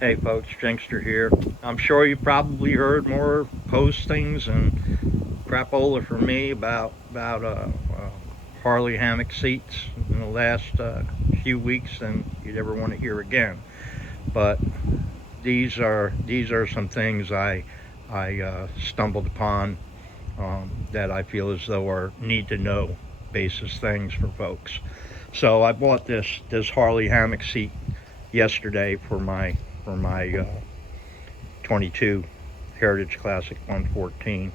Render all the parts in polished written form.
Hey folks, Jinkster here. I'm sure you probably heard more postings and crapola from me about Harley hammock seats in the last few weeks than you'd ever want to hear again. But these are some things I stumbled upon that I feel as though are need to know basis things for folks. So I bought this Harley hammock seat yesterday for my 22 Heritage Classic 114,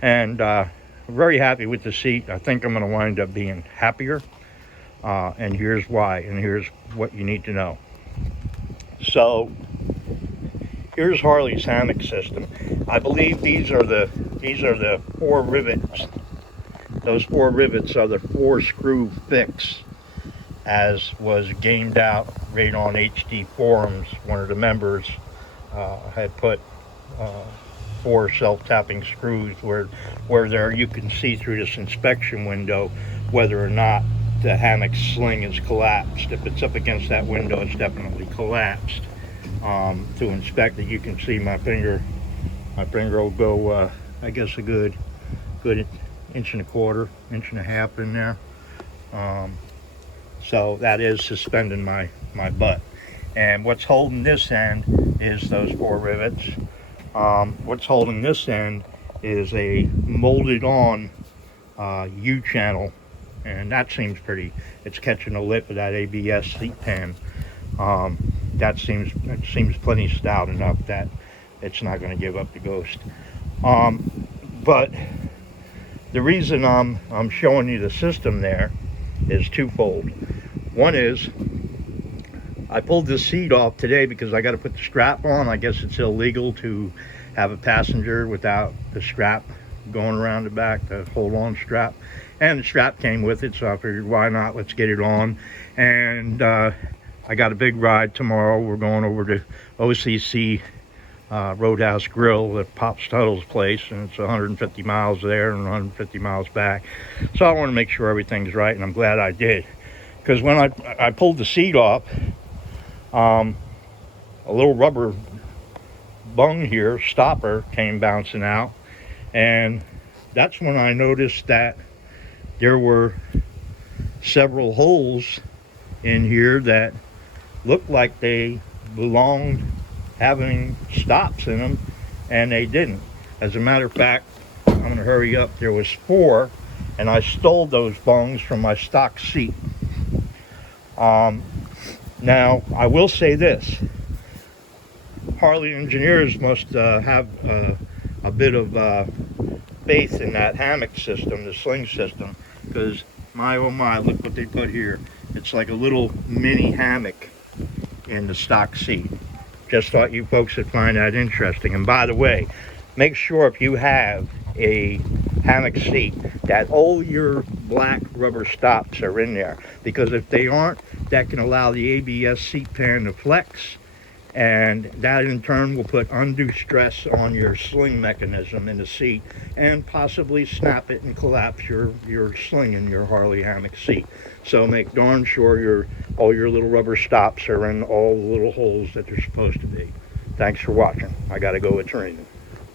and I'm very happy with the seat. I think I'm going to wind up being happier, and here's why, and here's what you need to know. So here's Harley's hammock system. I believe these are the 4 rivets. Those 4 rivets are the 4 screw fix, as was gamed out right on HD forums. One of the members had put 4 self-tapping screws where there you can see through this inspection window whether or not the hammock sling is collapsed. If it's up against that window, it's definitely collapsed. To inspect it, you can see my finger will go I guess a good inch and a quarter, inch and a half in there. So that is suspending my butt. And what's holding this end is those 4 rivets. What's holding this end is a molded on U-channel, and that seems pretty, it's catching the lip of that ABS seat pan. That seems plenty stout enough that it's not going to give up the ghost. But the reason I'm showing you the system there is twofold. One is I pulled this seat off today because I got to put the strap on. I guess it's illegal to have a passenger without the strap going around the back, the hold on strap, and the strap came with it, so I figured why not, let's get it on. And I got a big ride tomorrow. We're going over to OCC Roadhouse Grill at Pops Tuttle's place, and it's 150 miles there and 150 miles back. So I want to make sure everything's right, and I'm glad I did, because when I pulled the seat off, a little rubber bung here, stopper, came bouncing out, and that's when I noticed that there were several holes in here that looked like they belonged having stops in them, and they didn't. As a matter of fact, I'm going to hurry up, there was 4, and I stole those bungs from my stock seat. Now I will say this, Harley engineers must have a bit of faith in that hammock system, the sling system, because my oh my, look what they put here. It's like a little mini hammock in the stock seat. Just thought you folks would find that interesting. And by the way, make sure if you have a hammock seat that all your black rubber stops are in there, because if they aren't, that can allow the ABS seat pan to flex, and that in turn will put undue stress on your sling mechanism in the seat and possibly snap it and collapse your sling in your Harley hammock seat. So make darn sure all your little rubber stops are in all the little holes that they're supposed to be. Thanks for watching. I gotta go with training.